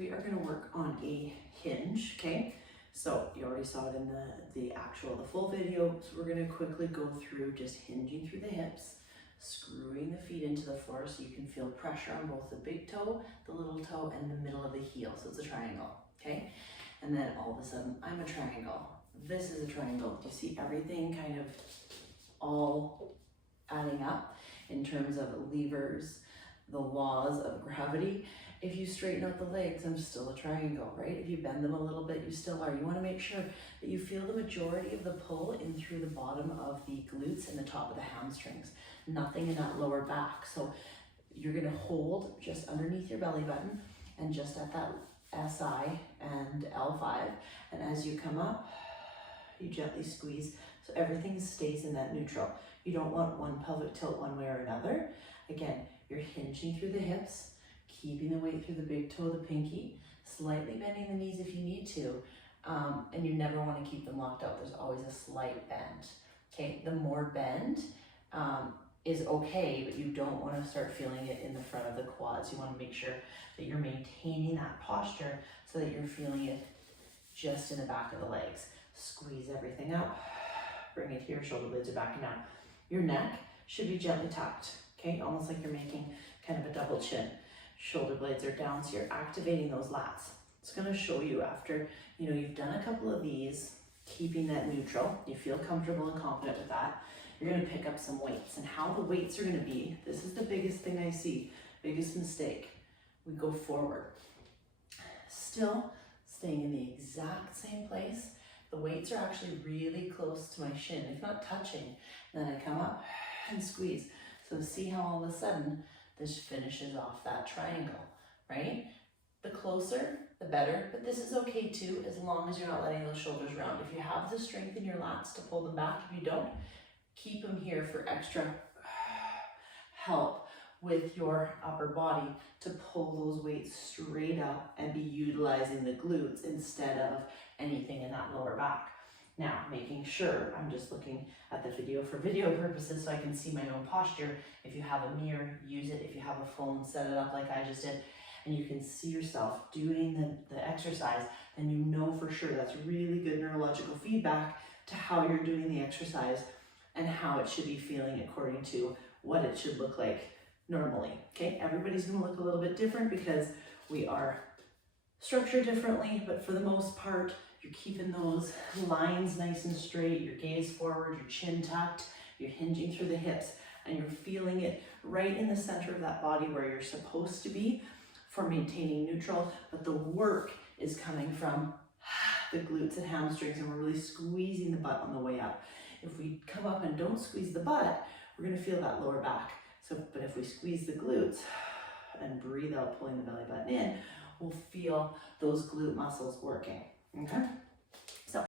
we are going to work on a hinge, okay? So you already saw it in the full video. So we're going to quickly go through just hinging through the hips, screwing the feet into the floor so you can feel pressure on both the big toe, the little toe, and the middle of the heel. So it's a triangle, okay? And then all of a sudden, I'm a triangle. This is a triangle. Do you see everything kind of all adding up in terms of levers, the laws of gravity? If you straighten out the legs, I'm still a triangle, right? If you bend them a little bit, you still are. You want to make sure that you feel the majority of the pull in through the bottom of the glutes and the top of the hamstrings. Nothing in that lower back. So you're going to hold just underneath your belly button and just at that SI and L5. And as you come up, you gently squeeze so everything stays in that neutral. You don't want one pelvic tilt one way or another. Again, you're hinging through the hips, keeping the weight through the big toe, the pinky, slightly bending the knees if you need to, and you never want to keep them locked out. There's always a slight bend, okay? The more bend is okay, but you don't want to start feeling it in the front of the quads. You want to make sure that you're maintaining that posture so that you're feeling it just in the back of the legs. Squeeze everything up, bring it here, shoulder blades are backing down. Your neck should be gently tucked, okay? Almost like you're making kind of a double chin. Shoulder blades are down, so you're activating those lats. It's gonna show you after, you've done a couple of these, keeping that neutral, you feel comfortable and confident with that, you're gonna pick up some weights. And how the weights are gonna be, this is the biggest thing I see, biggest mistake. We go forward, still staying in the exact same place. The weights are actually really close to my shin, if not touching. Then I come up and squeeze. So see how all of a sudden this finishes off that triangle, right? The closer, the better, but this is okay too, as long as you're not letting those shoulders round. If you have the strength in your lats to pull them back, if you don't, keep them here for extra help with your upper body to pull those weights straight up and be utilizing the glutes instead of anything in that lower back. Now, making sure, I'm just looking at the video for video purposes so I can see my own posture. If you have a mirror, use it. If you have a phone, set it up like I just did, and you can see yourself doing the exercise, then you know for sure that's really good neurological feedback to how you're doing the exercise and how it should be feeling according to what it should look like normally, okay? Everybody's gonna look a little bit different because we are structured differently, but for the most part, you're keeping those lines nice and straight, your gaze forward, your chin tucked, you're hinging through the hips, and you're feeling it right in the center of that body where you're supposed to be for maintaining neutral, but the work is coming from the glutes and hamstrings, and we're really squeezing the butt on the way up. If we come up and don't squeeze the butt, we're gonna feel that lower back. But if we squeeze the glutes and breathe out, pulling the belly button in, we'll feel those glute muscles working, okay?